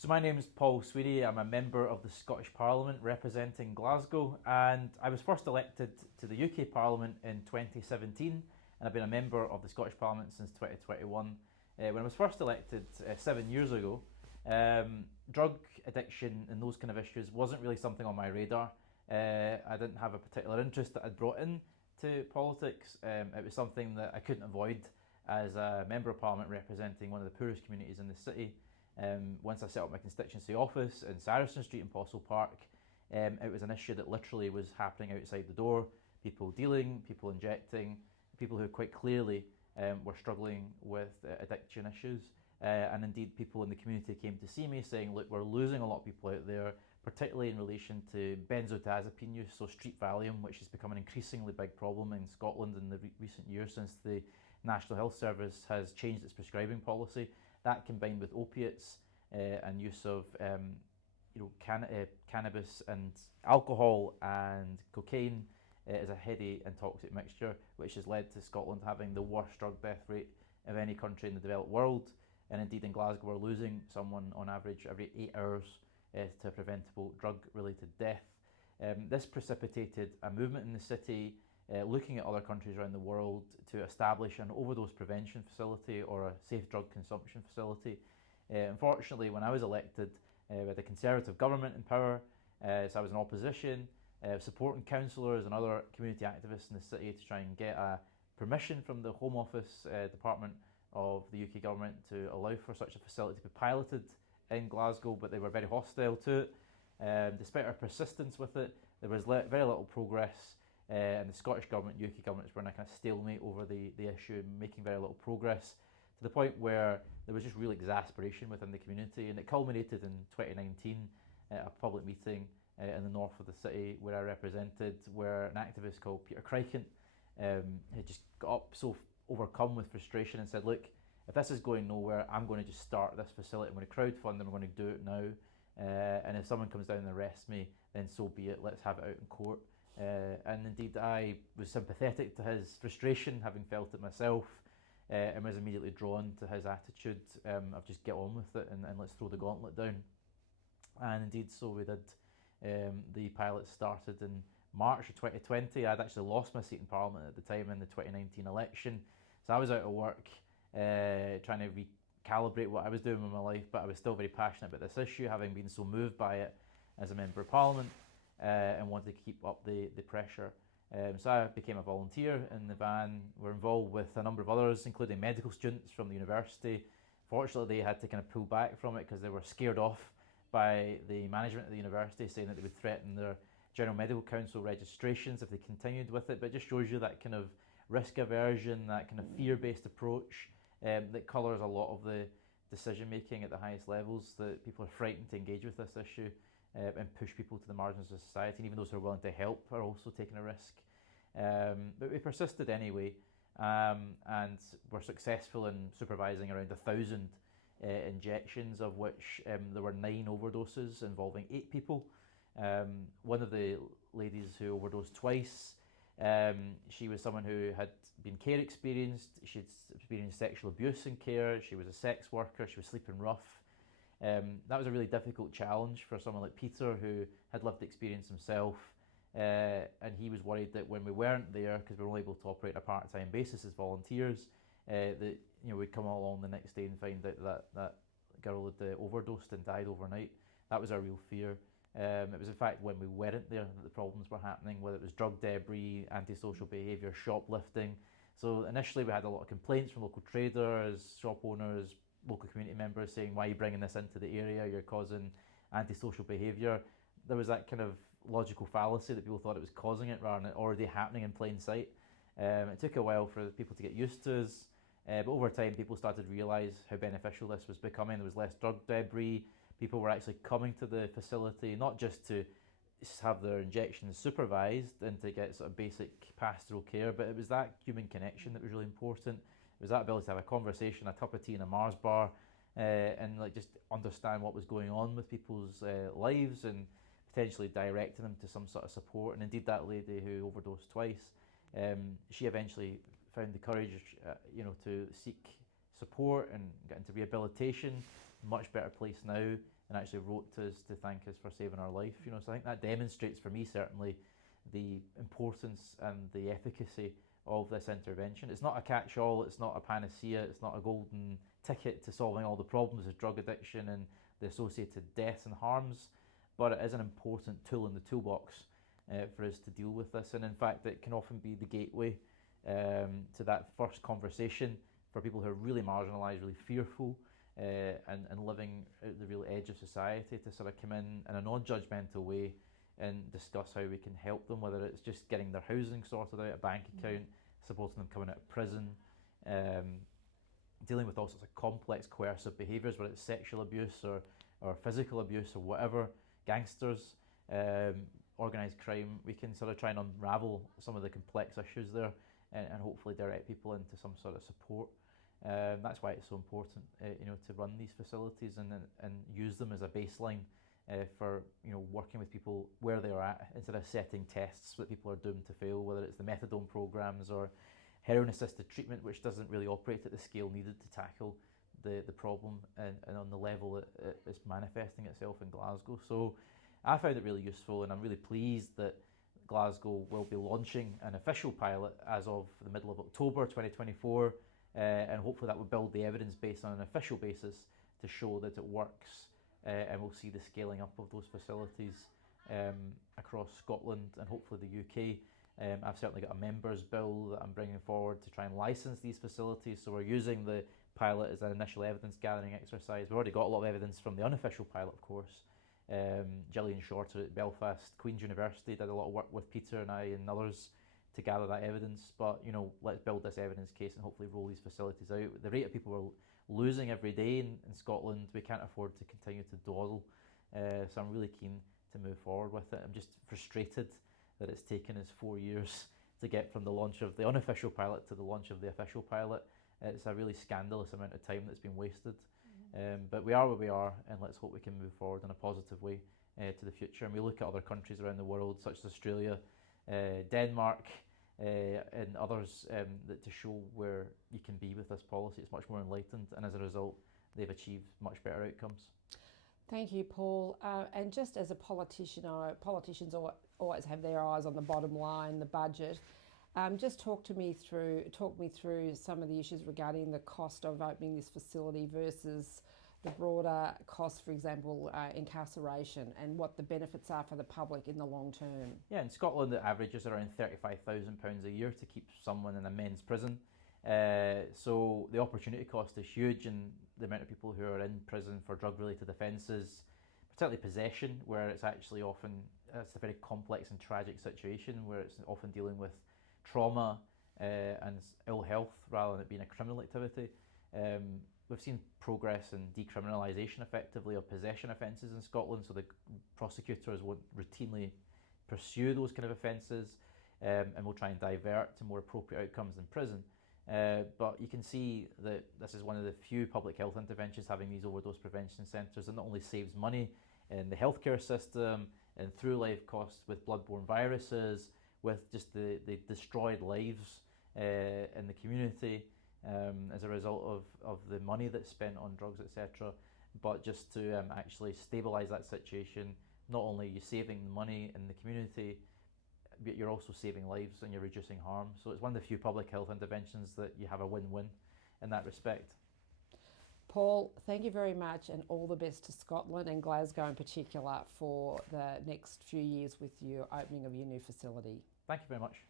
So my name is Paul Sweeney. I'm a member of the Scottish Parliament representing Glasgow, and I was first elected to the UK Parliament in 2017, and I've been a member of the Scottish Parliament since 2021. When I was first elected 7 years ago, drug addiction and those kind of issues wasn't really something on my radar. I didn't have a particular interest that I'd brought in to politics. It was something that I couldn't avoid as a member of Parliament representing one of the poorest communities in the city. Once I set up my constituency office in Saracen Street in Postle Park, it was an issue that literally was happening outside the door. People dealing, people injecting, people who quite clearly were struggling with addiction issues. And indeed, people in the community came to see me saying, look, we're losing a lot of people out there, particularly in relation to benzodiazepine use, so street Valium, which has become an increasingly big problem in Scotland in the recent years since the National Health Service has changed its prescribing policy. That combined with opiates and use of cannabis and alcohol and cocaine is a heady and toxic mixture, which has led to Scotland having the worst drug death rate of any country in the developed world. And indeed in Glasgow we're losing someone on average every 8 hours to a preventable drug-related death. This precipitated a movement in the city looking at other countries around the world to establish an overdose prevention facility or a safe drug consumption facility. Unfortunately, when I was elected, we had a Conservative government in power, so I was in opposition, supporting councillors and other community activists in the city to try and get a permission from the Home Office department of the UK government to allow for such a facility to be piloted in Glasgow, but they were very hostile to it. Despite our persistence with it, there was very little progress. And the Scottish government, UK governments were in a kind of stalemate over the issue, making very little progress, to the point where there was just real exasperation within the community, and it culminated in 2019 at a public meeting in the north of the city where I represented, where an activist called Peter Crichton had just got up so overcome with frustration and said, look, if this is going nowhere, I'm going to just start this facility, I'm going to crowdfund them, I'm going to do it now, and if someone comes down and arrests me, then so be it, let's have it out in court. And indeed I was sympathetic to his frustration, having felt it myself, and was immediately drawn to his attitude of just get on with it and let's throw the gauntlet down. And indeed so we did. The pilot started in March of 2020. I'd actually lost my seat in Parliament at the time in the 2019 election, so I was out of work trying to recalibrate what I was doing with my life, but I was still very passionate about this issue, having been so moved by it as a member of Parliament. And wanted to keep up the pressure. So I became a volunteer in the van. We're involved with a number of others, including medical students from the university. Fortunately, they had to kind of pull back from it because they were scared off by the management of the university, saying that they would threaten their General Medical Council registrations if they continued with it. But it just shows you that kind of risk aversion, that kind of fear-based approach that colours a lot of the decision making at the highest levels, that people are frightened to engage with this issue. And push people to the margins of society, and even those who are willing to help are also taking a risk. But we persisted anyway, and were successful in supervising around 1,000 injections, of which there were 9 overdoses involving 8 people. One of the ladies who overdosed twice, she was someone who had been care experienced, she'd experienced sexual abuse in care, she was a sex worker, she was sleeping rough. That was a really difficult challenge for someone like Peter, who had lived the experience himself, and he was worried that when we weren't there, because we were only able to operate on a part-time basis as volunteers, that we'd come along the next day and find out that girl had overdosed and died overnight. That was our real fear. It was in fact when we weren't there that the problems were happening, whether it was drug debris, antisocial behaviour, shoplifting. So initially we had a lot of complaints from local traders, shop owners, local community members saying, why are you bringing this into the area, you're causing antisocial behaviour. There was that kind of logical fallacy that people thought it was causing it rather than it already happening in plain sight. It took a while for people to get used to us, but over time people started to realise how beneficial this was becoming. There was less drug debris, people were actually coming to the facility not just to have their injections supervised and to get sort of basic pastoral care, but it was that human connection that was really important. It was that ability to have a conversation, a cup of tea in a Mars bar, and just understand what was going on with people's lives and potentially directing them to some sort of support. And indeed that lady who overdosed twice, she eventually found the courage to seek support and get into rehabilitation. much better place now, and actually wrote to us to thank us for saving our life. You know, so I think that demonstrates for me certainly the importance and the efficacy of this intervention. It's not a catch-all, it's not a panacea, it's not a golden ticket to solving all the problems of drug addiction and the associated deaths and harms, but it is an important tool in the toolbox for us to deal with this. And in fact, it can often be the gateway to that first conversation for people who are really marginalised, really fearful, and living at the real edge of society, to sort of come in a non-judgmental way and discuss how we can help them, whether it's just getting their housing sorted out, a bank account, supporting them coming out of prison, dealing with all sorts of complex coercive behaviours, whether it's sexual abuse or physical abuse or whatever, gangsters, organised crime. We can sort of try and unravel some of the complex issues there and hopefully direct people into some sort of support. That's why it's so important, to run these facilities and use them as a baseline for working with people where they're at, instead of setting tests that people are doomed to fail, whether it's the methadone programs or heroin-assisted treatment, which doesn't really operate at the scale needed to tackle the problem and on the level that it's manifesting itself in Glasgow. So I found it really useful, and I'm really pleased that Glasgow will be launching an official pilot as of the middle of October 2024, and hopefully that will build the evidence base on an official basis to show that it works, and we'll see the scaling up of those facilities across Scotland and hopefully the UK. I've certainly got a members bill that I'm bringing forward to try and license these facilities, so we're using the pilot as an initial evidence gathering exercise. We've already got a lot of evidence from the unofficial pilot, of course. Gillian Shorter at Belfast Queen's University did a lot of work with Peter and I and others to gather that evidence, but let's build this evidence case and hopefully roll these facilities out. The rate of people we're losing every day in Scotland, we can't afford to continue to dawdle, so I'm really keen to move forward with it. I'm just frustrated that it's taken us 4 years to get from the launch of the unofficial pilot to the launch of the official pilot. It's a really scandalous amount of time that's been wasted. But we are where we are, and let's hope we can move forward in a positive way to the future. And we look at other countries around the world, such as Australia, Denmark, and others, that to show where you can be with this policy. It's much more enlightened, and as a result, they've achieved much better outcomes. Thank you, Paul. And just as a politician, politicians always have their eyes on the bottom line, the budget. Just talk me through some of the issues regarding the cost of opening this facility versus the broader cost, for example, incarceration, and what the benefits are for the public in the long term. Yeah, in Scotland, the average is around £35,000 a year to keep someone in a men's prison. So the opportunity cost is huge, and the amount of people who are in prison for drug-related offences, particularly possession, where it's actually often, it's a very complex and tragic situation where it's often dealing with trauma and ill health rather than it being a criminal activity. We've seen progress in decriminalisation effectively of possession offences in Scotland, so the prosecutors won't routinely pursue those kind of offences, and will try and divert to more appropriate outcomes in prison. But you can see that this is one of the few public health interventions having these overdose prevention centres that not only saves money in the healthcare system and through life costs with bloodborne viruses, with just the destroyed lives in the community as a result of the money that's spent on drugs, etc. But just to actually stabilise that situation, not only are you saving the money in the community, but you're also saving lives and you're reducing harm. So it's one of the few public health interventions that you have a win-win in that respect. Paul, thank you very much, and all the best to Scotland and Glasgow in particular for the next few years with your opening of your new facility. Thank you very much.